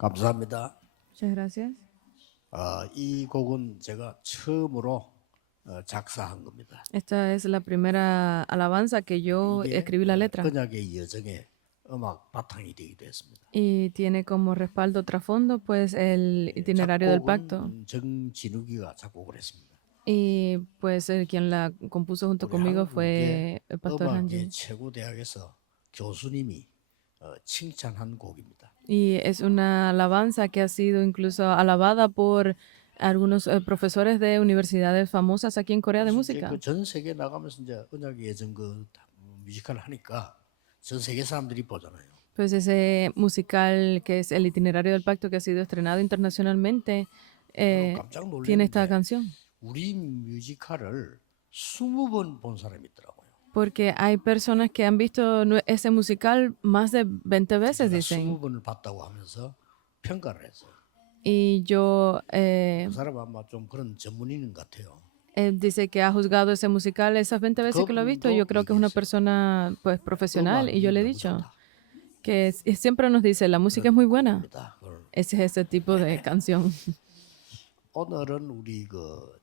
감사합니다. Muchas gracias. 이 곡은 제가 처음으로 작사한 겁니다. Esta es la primera alabanza que yo 이게 escribí la letra 언약의 여정의 음악 바탕이 되기도 했습니다. y tiene como respaldo trasfondo pues el itinerario del pacto. 작곡은 정진욱이가 작곡을 했습니다. Y pues quien la compuso junto 우리 conmigo 한국의 fue el pastor 음악의 Hanjin. 최고 대학에서 교수님이 칭찬한 곡입니다. Y es una alabanza que ha sido incluso alabada por algunos profesores de universidades famosas aquí en Corea de música. 전 세계 나가면서 이제 언약의 여정 뮤지컬 하니까 전 세계 사람들이 보잖아요. Pues ese musical que es el itinerario del pacto que ha sido estrenado internacionalmente 깜짝 tiene esta 놀랐는데 canción. 우리 뮤지컬을 20번 본 사람이 있더라고요. Porque hay personas que han visto ese musical más de 20 veces, dicen. 20번을 봤다고 하면서 평가를 했어요. Y yo, 그 사람 아마 좀 그런 전문인인 것 같아요. él dice que ha juzgado ese musical esas 20 veces que lo ha visto. Yo creo que es una persona pues profesional. Y yo le he dicho que siempre nos dice, la música es muy buena. Ese es ese tipo de canción. 오늘은 우리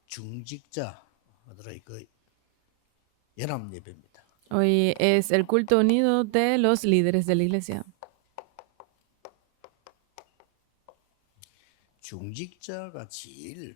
중직자들의 연합 예배입니다. Hoy es el culto unido de los líderes de la iglesia. 중직자가 제일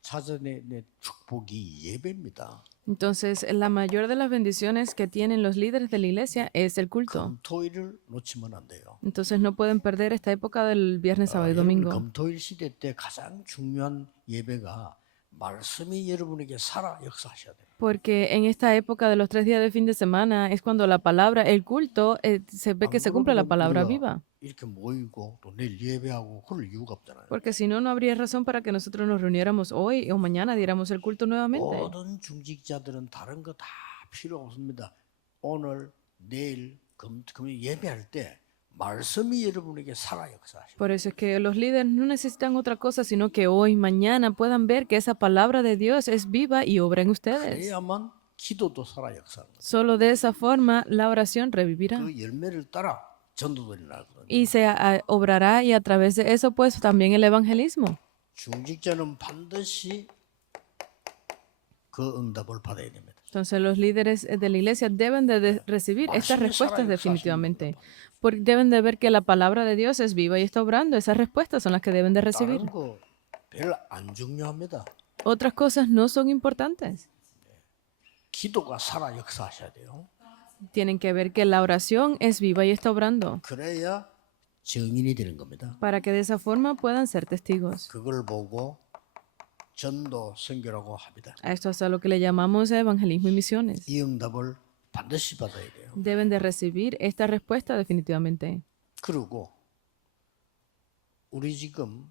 찾아내는 축복이 예배입니다. Entonces, la mayor de las bendiciones que tienen los líderes de la iglesia es el culto. 금토일을 놓치면 안 돼요. Entonces, no pueden perder esta época del viernes, sábado y domingo. 금토일 시대 때 가장 중요한 예배가 말씀이 여러분에게 살아 역사하셔야 돼요. Porque en esta época de los 3 días de fin de semana es cuando la palabra, el culto, se ve que se cumple la palabra viva. 이렇게 모이고 또 내일 예배하고 그럴 이유가 없잖아요. Porque si no, no habría razón para que nosotros nos reuniéramos hoy o mañana diéramos el culto nuevamente. 모든 중직자들은 다른 거 다 필요 없습니다. 오늘, 내일, 금요일 예배할 때 말씀이 여러분에게 살아 역사하셔. Por eso es que los líderes no necesitan otra cosa, sino que hoy, mañana puedan ver que esa palabra de Dios es viva y obra en ustedes. 그래야만 기도도 살아 역사하는 거예요. Solo de esa forma la oración revivirá. 그 열매를 따라 전도들이 나거든요. Y se obrará y a través de eso pues también el evangelismo. 중직자는 반드시 그 응답을 받아야 됩니다. Entonces los líderes de la iglesia deben de recibir estas respuestas definitivamente. Porque deben de ver que la palabra de Dios es viva y está obrando. Esas respuestas son las que deben de recibir. 다른 거 별로 안 중요합니다. Otras cosas no son importantes. 기도가 살아 역사하셔야 돼요. Tienen que ver que la oración es viva y está obrando. 그래야 증인이 되는 겁니다. Para que de esa forma puedan ser testigos. 그걸 보고 전도 선교라고 합니다. A esto es a lo que le llamamos evangelismo y misiones. 이 응답을 반드시 받아야 돼요. Deben de recibir esta respuesta definitivamente. 그리고 우리 지금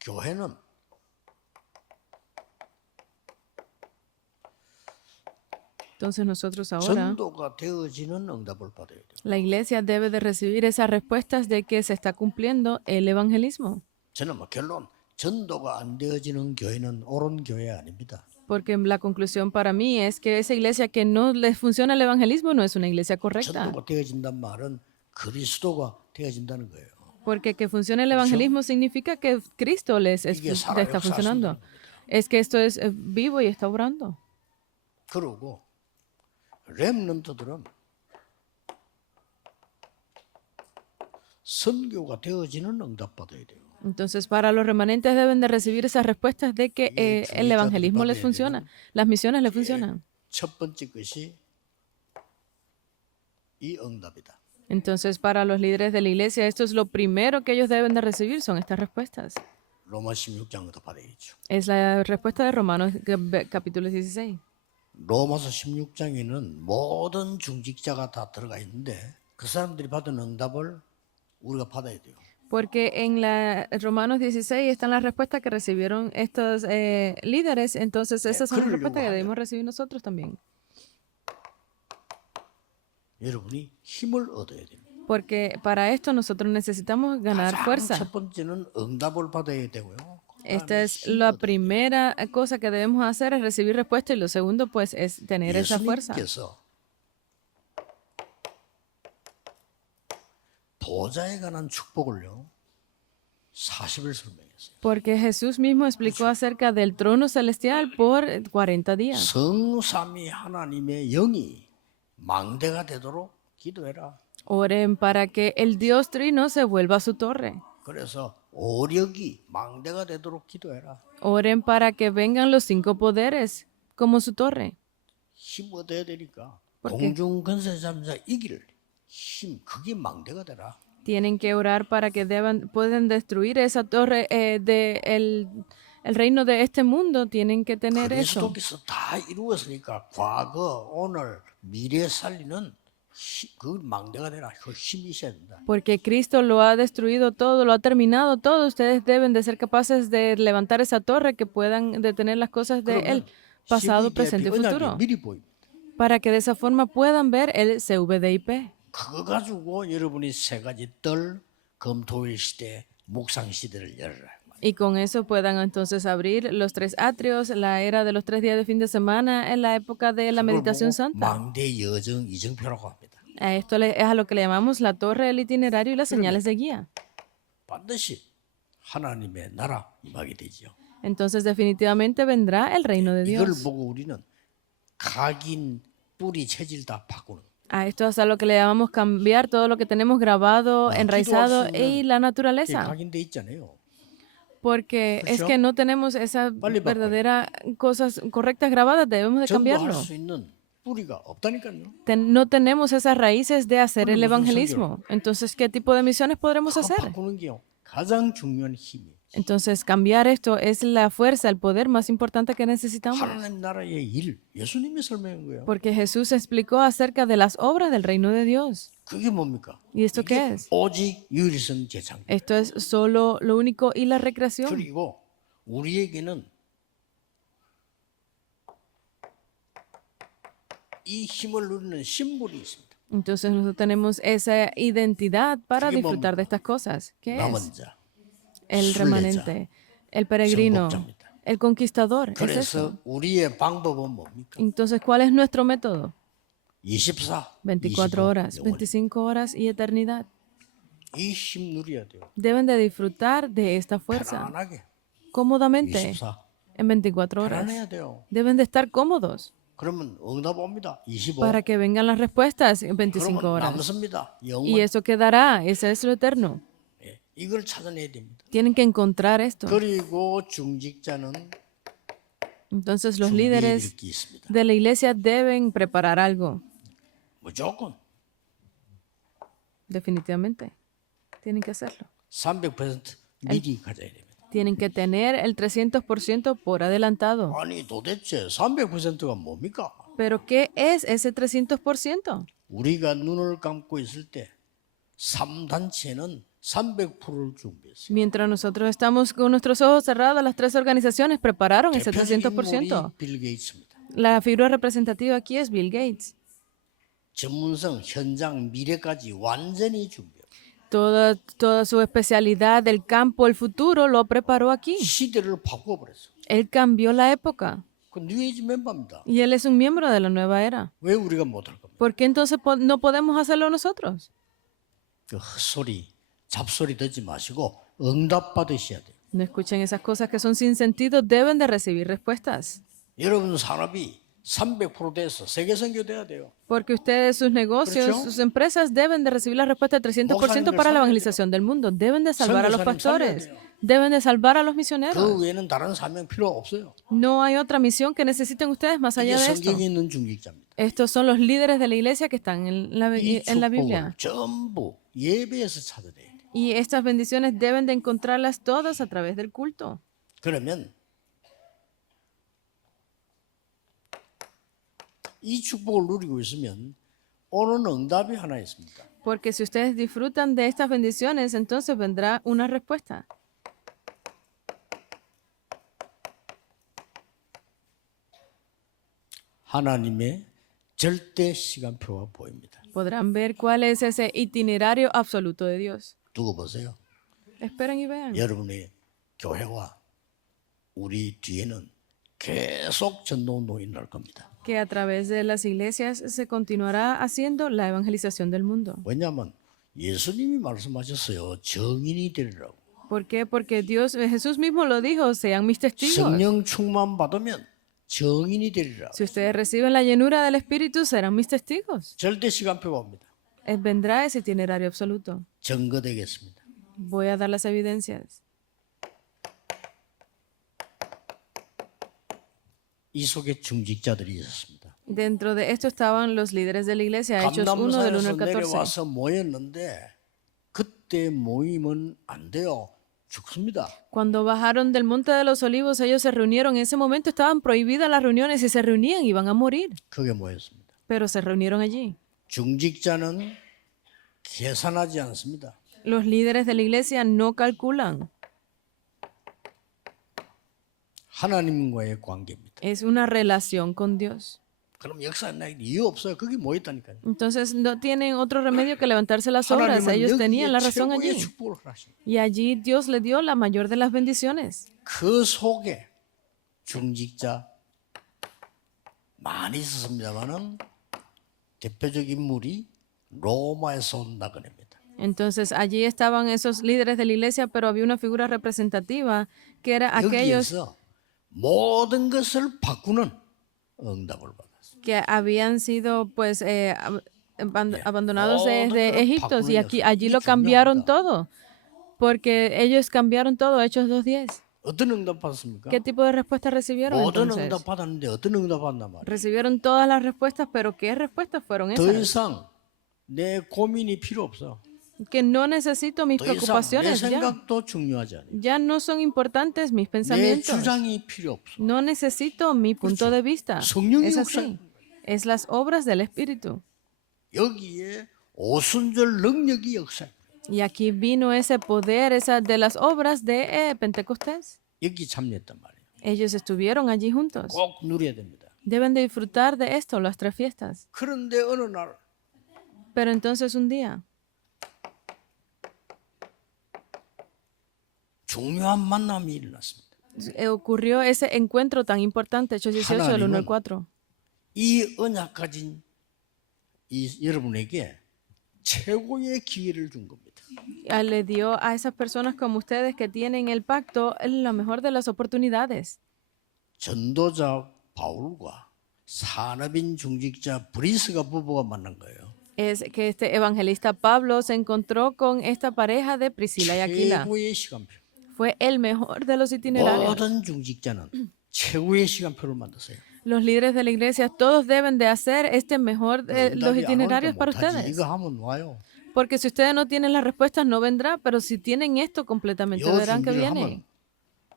교회는 Entonces nosotros ahora, 전도가 되어지는 응답을 받아야 돼요. la iglesia debe de recibir esas respuestas de que se está cumpliendo el evangelismo. 저는 결론 전도가 안 되어지는 교회는 옳은 교회 아닙니다. Porque la conclusión para mí es que esa iglesia que no les funciona el evangelismo no es una iglesia correcta. 전도가 되어진단 말은 그리스도가 되어진다는 거예요. Porque que funcione el evangelismo significa que Cristo les está funcionando. Es que esto es vivo y está obrando. 그리고 렘넌트들은 선교가 되어지는 응답 받아야 돼요. Entonces, para los remanentes deben de recibir esas respuestas de que el evangelismo les funciona, las misiones les funcionan. 첫 번째 것이 이 응답이다. Entonces, para los líderes de la iglesia, esto es lo primero que ellos deben de recibir, son estas respuestas. 로마 16장 응답 받아야죠. Es la respuesta de Romanos capítulo 16. 로마서 16장에는 모든 중직자가 다 들어가 있는데 그 사람들이 받은 응답을 우리가 받아야 돼요. Porque en la Romanos 16 están las respuestas que recibieron estos líderes, entonces esas son las respuestas que debemos recibir nosotros también. 여러분이 힘을 얻어야 돼요. Porque para esto nosotros necesitamos ganar fuerza. 첫 번째는 응답을 받아야 되고요. Esta es la primera cosa que debemos hacer, es recibir respuesta, y lo segundo pues es tener esa fuerza. 예수님께서 보좌에 관한 축복을요 40일 설명했어요. Porque Jesús mismo explicó acerca del trono celestial por 40 días. 성삼위 하나님의 영이 망대가 되도록 기도해라. Oren para que el Dios Trino se vuelva a su torre. 그래서 오력이 망대가 되도록 기도해라. Oren para que vengan los 5 poderes como su torre. 힘 얻어야 되니까 ¿Por qué? 공중 권세 잠자 이길 힘 그게 망대가 되라. Tienen que orar para que puedan destruir esa torre el reino de este mundo. Tienen que tener eso. 그리스도께서 다 이루었으니까 과거, 오늘, 미래 살리는 그 망대가 되라. 그 힘이 있어야 된다. Porque Cristo lo ha destruido todo, lo ha terminado todo. Ustedes deben de ser capaces de levantar esa torre que puedan detener las cosas de Él, pasado, presente y futuro. 미리 보입니다. Para que de esa forma puedan ver el CVDIP. 그거 가지고 여러분이 세 가지 뜰, 금토일 시대, 묵상 시대를 열어라. Y con eso puedan entonces abrir los 3 atrios, la era de los 3 días de fin de semana, en la época de la meditación santa. 망대 여정 이정표라고 합니다. A esto es a lo que le llamamos la torre del itinerario y las señales de guía. 반드시 하나님의 나라 임하게 되지요. Entonces definitivamente vendrá el reino de 이걸 Dios. 보고 우리는 각인 뿌리 체질 다 바꾸는. A esto es a lo que le llamamos cambiar todo lo que tenemos grabado, enraizado 기도할 수 y 있는 la 게 naturaleza. 각인돼 있잖아요. Porque es 그렇죠? que no tenemos esas 빨리 바꿔요. verdaderas cosas correctas grabadas, debemos de 전도할 cambiarlo. 수 있는 뿌리가 없다니까요. No tenemos esas raíces de hacer Bueno, el pues, un evangelismo. Entonces, ¿qué tipo de misiones podremos 그거 hacer? 바꾸는 게 가장 중요한 힘이에요. Entonces, cambiar esto es la fuerza, el poder más importante que necesitamos. 하나님 나라의 일, 예수님이 설명한 거예요. Porque Jesús explicó acerca de las obras del reino de Dios. 그게 뭡니까? ¿Y esto qué 이게 es? 오직 유일성 제창. Esto es solo lo único y la recreación. 그리고 우리에게는 이 힘을 누리는 심볼이 있습니다. Entonces, nosotros tenemos esa identidad para ¿Qué disfrutar de 뭡니까? estas cosas. ¿Qué 남은 es? 자. El 순례자, remanente, el peregrino, 정복자입니다. el conquistador. Es eso. 그래서 우리의 방법은 뭡니까? Entonces, ¿cuál es nuestro método? 24, 24 horas, 영원히. 25 horas y eternidad. 이 힘 누려야 돼요. Deben de disfrutar de esta fuerza 편안하게. cómodamente 24. en 24 horas. 편안해야 돼요. Deben de estar cómodos 그러면 응답 옵니다. 25. para que vengan las respuestas en 25 그러면 horas. 남습니다. Y 영원. eso quedará, ese es lo eterno. 예, 이걸 찾아내야 됩니다. Tienen que encontrar esto. 그리고 중직자는 Entonces los 준비해야 líderes 될게 있습니다. de la iglesia deben preparar algo, 무조건 definitivamente. Tienen que hacerlo. 300% 미리 가져야 됩니다. Tienen que tener el 300% por adelantado. 아니 도대체 300%가 뭡니까? ¿Pero qué es ese 300%? 우리가 눈을 감고 있을 때 3단체는 300%를 준비했어요. Mientras nosotros estamos con nuestros ojos cerrados, las 3 organizaciones prepararon ese 대표적인 300%. 인물이 빌 게이츠입니다. La figura representativa aquí es Bill Gates. 전문성, 현장, 미래까지 완전히 준비했어요. Toda su especialidad del campo, el futuro, lo preparó aquí. 시대를 바꿔버렸어요. Él cambió la época 그 뉴에이지 멤버입니다. y él es un miembro de la nueva era. 왜 우리가 못할 겁니까? ¿Por qué entonces no podemos hacerlo nosotros? 그 헛소리, 잡소리 듣지 마시고 응답 받으셔야 돼요. No escuchen esas cosas que son sin sentido, deben de recibir respuestas. 여러분 산업이 300% 돼서 세계 선교 돼야 돼요. Porque ustedes, sus negocios, ¿Correcto? sus empresas deben de recibir la respuesta del 300% para la evangelización del mundo. Deben de salvar a los pastores. Deben de salvar a los 그 misioneros. 외에는 다른 사명 필요 없어요. No hay otra misión que necesiten ustedes más 이게 allá de esto. 성경에 있는 중직자입니다. Estos son los líderes de la iglesia que están en la 이 Biblia. 축복을 전부 예배에서 찾아내야 돼요. Y estas bendiciones deben de encontrarlas todas a través del culto. 그러면 이 축복을 누리고 있으면 오는 응답이 하나 있습니다. Porque si ustedes disfrutan de estas bendiciones, entonces vendrá una respuesta. 하나님의 절대 시간표가 보입니다. Podrán ver cuál es ese itinerario absoluto de Dios. 두고 보세요. Esperen y vean. 여러분의 교회와 우리 뒤에는 계속 전도운동이 일어날 겁니다. Que a través de las iglesias se continuará haciendo la evangelización del mundo. 왜냐하면 예수님이 말씀하셨어요. 증인이 되리라고. ¿Por qué? Porque Jesús mismo lo dijo, sean mis testigos. 성령 충만 받으면 증인이 되리라. Si ustedes reciben la llenura del Espíritu, serán mis testigos. 절대 시간표가 옵니다. Vendrá ese itinerario absoluto. 증거되겠습니다. Voy a dar las evidencias. 이 속에 중직자들이 있었습니다. Dentro de esto estaban los líderes de la iglesia, Hechos 1 del 1 감남산에서 al 14. 내려와서 모였는데 그때 모이면 안 돼요. 죽습니다. Cuando bajaron del Monte de los Olivos, ellos se reunieron. En ese momento estaban prohibidas las reuniones y se reunían, iban a morir. 그게 모였습니다. Pero se reunieron allí. 중직자는 계산하지 않습니다. Los líderes de la iglesia no calculan. 하나님과의 관계입니다. Es una relación con Dios. 그럼 역사 날 이유 없어요. 거기 모였다니까요. Entonces no tienen otro remedio que levantarse las obras. 하나님은 Ellos 여기에 tenían la razón 최고의 allí. 축복을 하십니다. Y allí Dios le dio la mayor de las bendiciones. 그 속에 중직자 많이 있었습니다만은 대표적 인물이 로마에서 온 나그네입니다. Entonces allí estaban esos líderes de la iglesia, pero había una figura representativa que era aquellos 여기에서 모든 것을 바꾸는 응답을 받았어요. que habían sido pues abandonados desde Egipto y allí lo cambiaron todo, porque ellos cambiaron todo. Hechos 2:10. 어떤 응답 받았습니까? ¿Qué tipo de respuesta recibieron 모든 entonces? 응답 받았는데 어떤 응답 받나 말이에요. Recibieron todas las respuestas, pero ¿qué respuestas fueron 더 esas? 이상 내 고민이 필요 없어. Que no necesito mis 더 이상 내 preocupaciones ya. 생각도 중요하지 않아요. Ya no son importantes mis 내 pensamientos. 주장이 필요 없어. No necesito mi punto de vista. 성령의 Es 역사. así. Es las obras del Espíritu. 여기에 오순절 능력이 역사예요. Y aquí vino ese poder esa de las obras de Pentecostés. 여기 참여했단 말이에요. Ellos estuvieron allí juntos. 꼭 누려야 됩니다. Deben de disfrutar de esto, las 3 fiestas. 그런데 어느 날 Pero entonces un día 중요한 만남이 일어났습니다. ocurrió ese encuentro tan importante, Hechos 18 del 1 al 4. 이 언약 가진 여러분에게 최고의 기회를 준 겁니다. Le dio a esas personas como ustedes que tienen el pacto la mejor de las oportunidades. 전도자 바울과 산업인 중직자 브리스가 부부가 만난 거예요. Es que este evangelista Pablo se encontró con esta pareja de Priscila y Aquila. 최고의 시간표. Fue el mejor de los itinerarios. 모든 중직자는 최고의 시간표를 만들었어요. Los líderes de la iglesia todos deben de hacer este mejor de los itinerarios para ustedes. 이거 하면 와요. Porque si ustedes no tienen las respuestas no vendrá, pero si tienen esto completamente 요 verán que 준비를 viene. 하면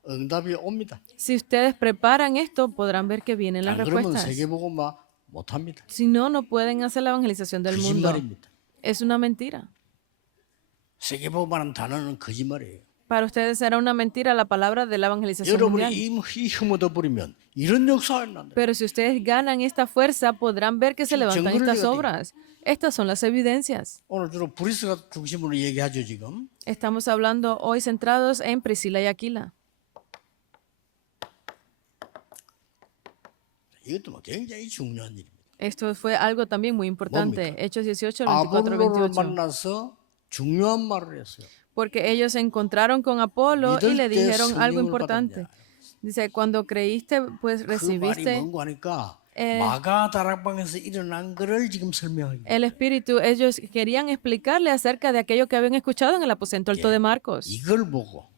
응답이 옵니다. Si ustedes preparan esto podrán ver que vienen las 안 그러면 respuestas. 세계복음화 못합니다. Si no, no pueden hacer la evangelización del mundo. 거짓말입니다. Es una mentira. 세계복음화라는 단어는 거짓말이에요. Para ustedes será una mentira la palabra de la evangelización mundial. 여러분이 이 힘을 얻어버리면 이런 역사가 일어난다. Pero si ustedes ganan esta fuerza, podrán ver que se levantan estas obras. Estas son las evidencias. 오늘 주로 브리스가 중심으로 얘기하죠 지금. Estamos hablando hoy centrados en Priscila y Aquila. 이것도 뭐 굉장히 중요한 일입니다. Esto fue algo también muy importante. 뭡니까? Hechos 18, 24, 아볼로를 28. 만나서 중요한 말을 했어요. Porque ellos se encontraron con Apolo y le 믿을 때 dijeron algo 성령을 importante. 받았냐. Dice, cuando creíste, pues 그 말이 recibiste 뭔고 하니까 마가 다락방에서 일어난 거를 지금 설명하기. el Espíritu. Ellos querían explicarle acerca de aquello que habían escuchado en el aposento alto de Marcos. 이걸 보고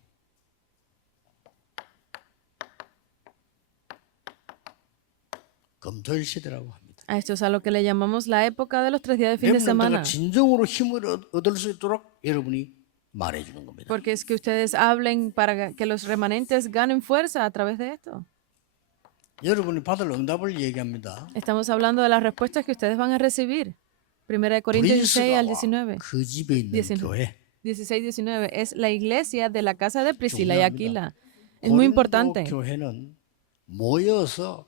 금토일 시대라고 합니다. A esto es a lo que le llamamos la época de los 3 días de fin de semana. 렘넌트가 진정으로 힘을 얻을 수 있도록 여러분이 말해주는 겁니다. Porque es que ustedes hablen para que los remanentes ganen fuerza a través de esto. 여러분이 받을 응답을 얘기합니다. Estamos hablando de las respuestas que ustedes van a recibir. 1 Corintios 16 al 19. 그 집에 있는 19. 교회 16-19 es la iglesia de la casa de Priscila y 중요합니다. Aquila. Es muy importante. 고린도 교회는 모여서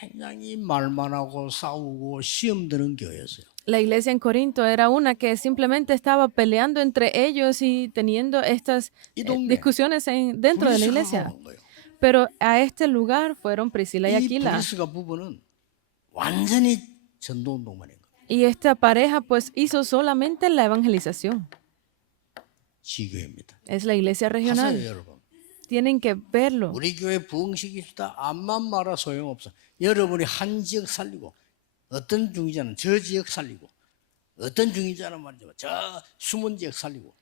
굉장히 말만 하고 싸우고 시험 드는 교회였어요. La iglesia en Corinto era una que simplemente estaba peleando entre ellos y teniendo estas discusiones dentro de la iglesia. 불쌍한 거예요. Pero a este lugar fueron Priscila y 이 Aquila. 브리스가 부부는 완전히 전도운동만 한 거예요. Y esta pareja pues hizo solamente la evangelización. 지교회입니다. Es la iglesia 하세요, regional. 여러분. Tienen que verlo. 우리 교회 부흥시킵시다. 암만 말아 소용없어. 여러분이 한 지역 살리고 어떤 중이자는 저 지역 살리고 어떤 중이자는 말이죠. 저 숨은 지역 살리고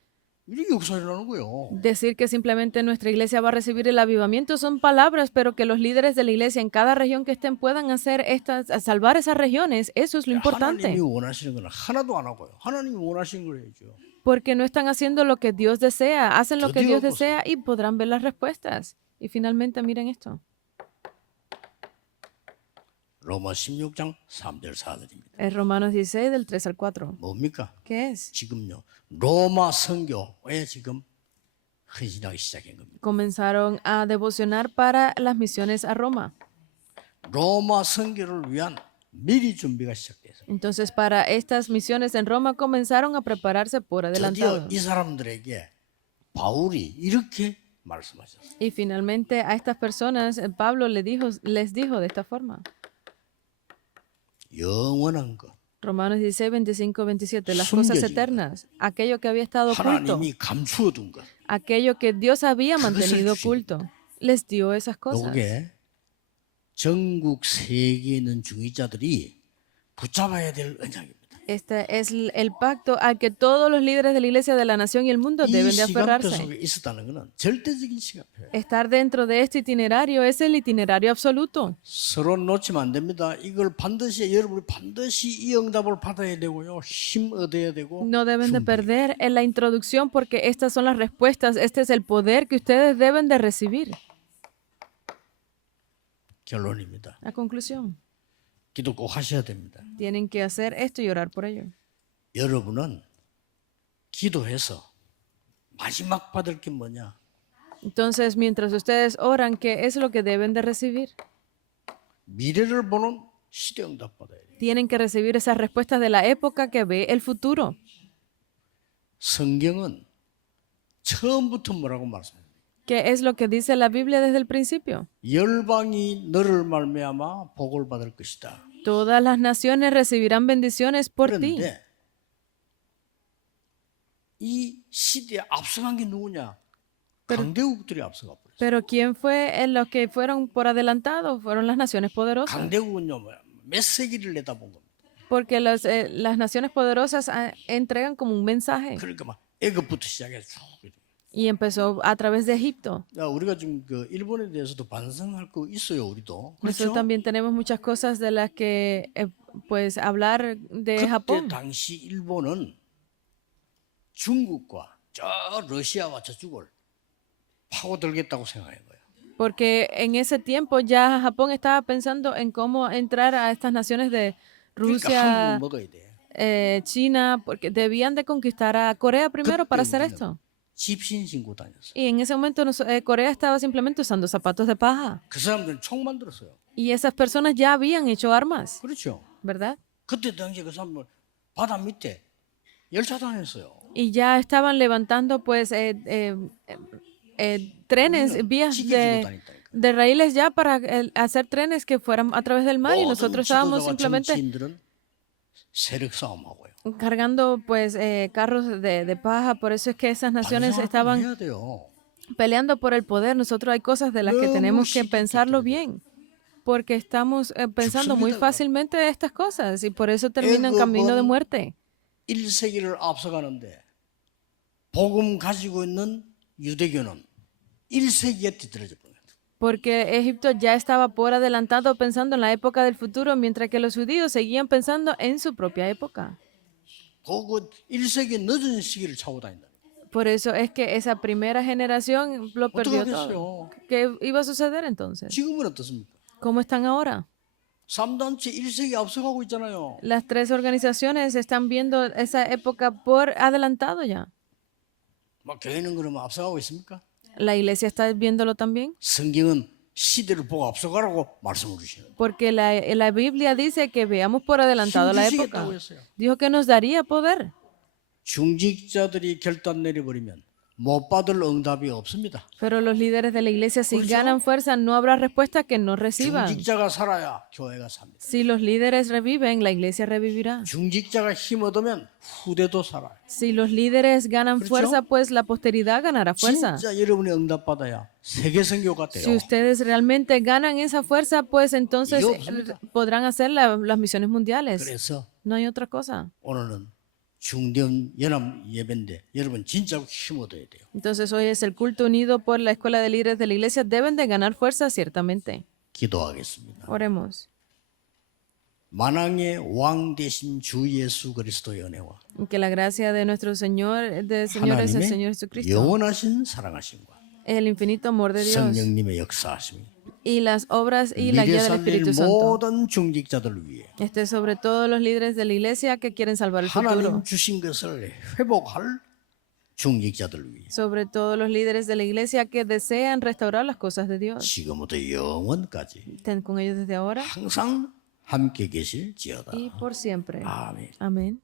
이렇게 역사를 하는 거예요. Decir que simplemente nuestra iglesia va a recibir el avivamiento son palabras, pero que los líderes de la iglesia en cada región que estén puedan hacer estas, a salvar esas regiones, eso es lo importante. 하나님이 원하시는 건 하나도 안 하고요. 하나님이 원하시는 걸 해야죠. Porque no están haciendo lo que Dios desea, hacen lo que Dios 드디어 desea y podrán ver las respuestas. Y finalmente miren esto. 로마 16장 3절 4절입니다. Es Romanos 16 del 3 al 4. 뭡니까? ¿Qué es? 지금요. 로마 선교에 지금 헌신하기 시작한 겁니다. Comenzaron a devocionar para las misiones a Roma. 로마 선교를 위한 미리 준비가 시작돼서 Entonces, para estas misiones en Roma comenzaron a prepararse por 드디어 adelantado. 이 사람들에게 바울이 이렇게 말씀하셨어요. Y finalmente a estas personas Pablo les dijo de esta forma. 영원한 것, Romanos 16, 25, 27. Las cosas 숨겨진 eternas, aquello que había estado oculto, 하나님이 감추어둔 것, aquello que Dios había 그것을 mantenido 주신 oculto, les dio esas cosas. 요게 전국 세계에 있는 중위자들이 붙잡아야 될 언약입니다. Este es el pacto al que todos los líderes de la iglesia de la nación y el mundo 이 deben de 시간표 aferrarse. 속에 있었다는 것은 절대적인 시간표예요. Estar dentro de este itinerario es el itinerario absoluto. 서로 놓치면 안 됩니다. 이걸 반드시 여러분이 반드시 이 응답을 받아야 되고요. 힘 얻어야 되고. No deben de 준비. perder en la introducción porque estas son las respuestas, este es el poder que ustedes deben de recibir. 결론입니다. La conclusión, 기도 꼭 하셔야 됩니다. tienen que hacer esto y orar por ello. 여러분은 기도해서 마지막 받을 게 뭐냐? Entonces, mientras ustedes oran, ¿qué es lo que deben de recibir? 미래를 보는 시대 응답 받아야 돼요. Tienen que recibir esas respuestas de la época que ve el futuro. 성경은 처음부터 뭐라고 말씀해요? ¿Qué es lo que dice la Biblia desde el principio? 열방이 너를 말미암아 복을 받을 것이다. Todas las naciones recibirán bendiciones por ti. 그런데 이 시대에 앞서간 게 누구냐? 강대국들이 앞서가 버렸어요. Pero ¿quién fue en los que fueron por adelantado? Fueron las naciones poderosas. 강대국은요, 몇 세기를 내다본 겁니다. Porque las naciones poderosas entregan como un mensaje. 그러니까 막 애굽부터 시작해서 쭉. Y empezó a través de Egipto. 야, 우리가 지금 그 일본에 대해서도 반성할 거 있어요, 우리도. Nosotros 그렇죠? también tenemos muchas cosas de las que pues hablar de 그때 Japón. 당시 일본은 중국과 저 러시아와 저쪽을 파고들겠다고 생각한 거예요. Porque en ese tiempo ya Japón estaba pensando en cómo entrar a estas naciones de 그러니까 Rusia, 한국을 먹어야 돼. China, porque debían de conquistar a Corea primero para hacer esto. 집신 신고 다녔어요. Y en ese momento Corea estaba simplemente usando zapatos de paja. 그 사람들은 총 만들었어요. Y esas personas ya habían hecho armas, 그렇죠. ¿verdad? 그때 당시에 그 사람들 바다 밑에 열차 다녔어요. Y ya estaban levantando pues trenes, vías 찌개지고 다녔다니까. de raíles ya para hacer trenes que fueran a través del mar y 모든 nosotros estábamos 지도자와 simplemente 정치인들은 세력 싸움하고요. cargando pues carros de paja. Por eso es que esas naciones 반성하고 estaban 해야 돼요. peleando por el poder. Nosotros hay cosas de las que 너무 tenemos que 쉽게 pensarlo 깨달아요. bien, porque estamos pensando muy 죽습니다, fácilmente estas cosas y por eso terminan camino de 애굽은 muerte. 1세기를 앞서가는데 복음 가지고 있는 유대교는 1세기에 뒤떨어져 버려요. Porque Egipto ya estaba por adelantado pensando en la época del futuro, mientras que los judíos seguían pensando en su propia época. 그 1세기 늦은 시기를 차고 다닌다. Por eso es que esa primera generación lo perdió 어떡하겠어요? todo. ¿Qué iba a suceder entonces? 지금은 어떻습니까? ¿Cómo están ahora? 3단체 1세기 앞서가고 있잖아요. Las tres organizaciones están viendo esa época por adelantado ya. 막 교회는 그러면 앞서가고 있습니까? ¿La iglesia está viéndolo también? 성경은 시대를 보고 앞서가라고 말씀을 주시는. Porque la Biblia dice que veamos por adelantado la época. 주시겠다고 했어요. Dijo que nos daría poder. 중직자들이 결단 내려버리면 못 받을 응답이 없습니다. Pero los líderes de la iglesia, si ganan fuerza, no habrá respuesta que no reciban. 중직자가 살아야 교회가 삽니다. Si los líderes reviven, la iglesia revivirá. 중직자가 힘 얻으면 후대도 살아요. Si los líderes ganan fuerza, pues la posteridad ganará fuerza. 진짜 여러분이 응답받아야 세계 선교가 Si 돼요. ustedes realmente ganan esa fuerza, pues entonces podrán hacer las misiones mundiales. 그래서 No hay otra cosa. 오늘은 중대한 연합 예배인데 여러분 진짜 힘 얻어야 돼요. Entonces hoy es el culto unido por la escuela de líderes de la iglesia. Deben de ganar fuerza, ciertamente. 기도하겠습니다. Oremos. 만왕의 왕 되신 주 예수 그리스도의 은혜와 Que la gracia de nuestro Señor, de señores, el Señor 하나님의 Jesucristo, 영원하신 사랑하심과 el infinito amor de Dios 성령님의 역사하심이 y las obras y la 미래 guía del 살릴 Espíritu Santo 모든 중직자들을 위해 esté sobre todos los líderes de la iglesia que quieren salvar el futuro, 하나님 주신 것을 회복할 중직자들을 위해 sobre todos los líderes de la iglesia que desean restaurar las cosas de Dios. 지금부터 영원까지 Estén con ellos desde ahora 항상 함께 계실지어다. y por siempre. 아멘. Amén.